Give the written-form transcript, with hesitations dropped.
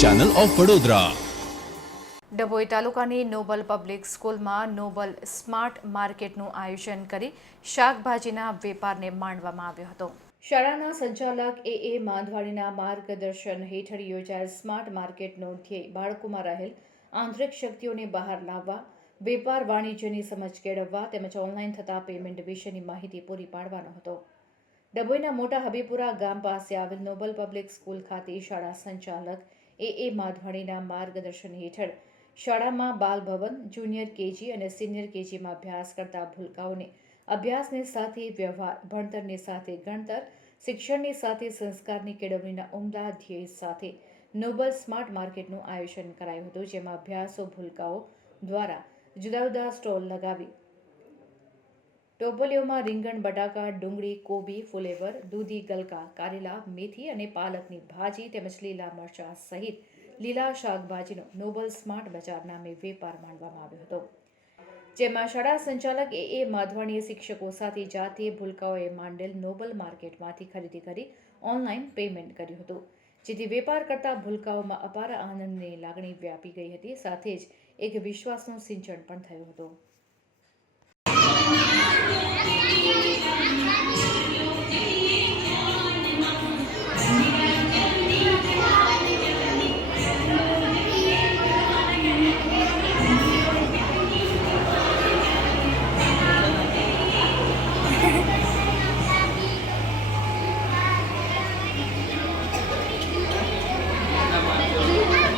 Channel of Vadodara. Dabhoi તાલુકાની Nobel public સ્કૂલમાં Nobel smart માર્કેટનું આયોજન કરી શાકભાજીના વેપારને માણવામાં આવ્યો હતો। શાળાના સંચાલક એ માંધવાણીના માર્ગદર્શન હેઠળ યોજાયેલ સ્માર્ટ માર્કેટનો ધ્યેય બાળકોમાં રહેલ આંતરિક શક્તિઓને બહાર લાવવા, વેપાર વાણિજ્યની સમજ કેળવવા તેમજ ઓનલાઈન થતા પેમેન્ટ વિશેની માહિતી પૂરી પાડવાનો હતો। ડભોઈના મોટા હબીપુરા ગામ પાસે આવેલ નોબલ પબ્લિક સ્કૂલ ખાતે શાળા સંચાલક એ માંધવાણીના માર્ગદર્શન હેઠળ શાળામાં બાલ ભવન, જુનિયર કેજી અને સિનિયર કેજીમાં અભ્યાસ કરતા ભૂલકાઓને અભ્યાસની સાથે વ્યવહાર, ભણતરની સાથે ગણતર, શિક્ષણની સાથે સંસ્કારની કેળવણીના ઉમદા ધ્યેય સાથે નોબલ સ્માર્ટ માર્કેટનું આયોજન કરાયું હતું, જેમાં અભ્યાસુ ભૂલકાઓ દ્વારા જુદા જુદા સ્ટોલ લગાવી ટોપલીઓમાં રીંગણ, બટાકા, ડુંગળી, કોબી, ફુલેવર, દૂધી, ગલકા, કારેલા, મેથી અને પાલકની ભાજી તેમજ લીલા મરચાં સહિત લીલા શાકભાજીનો નોબલ સ્માર્ટ બજાર નામે વેપાર માંડવામાં આવ્યો હતો, જેમાં શાળા સંચાલક એ માધવાણીએ શિક્ષકો સાથે જાતે ભૂલકાઓએ માંડેલ નોબલ માર્કેટમાંથી ખરીદી કરી ઓનલાઈન પેમેન્ટ કર્યું હતું, જેથી વેપાર કરતા ભૂલકાઓમાં અપાર આનંદની લાગણી વ્યાપી ગઈ હતી, સાથે જ એક વિશ્વાસનું સિંચન પણ થયું હતું।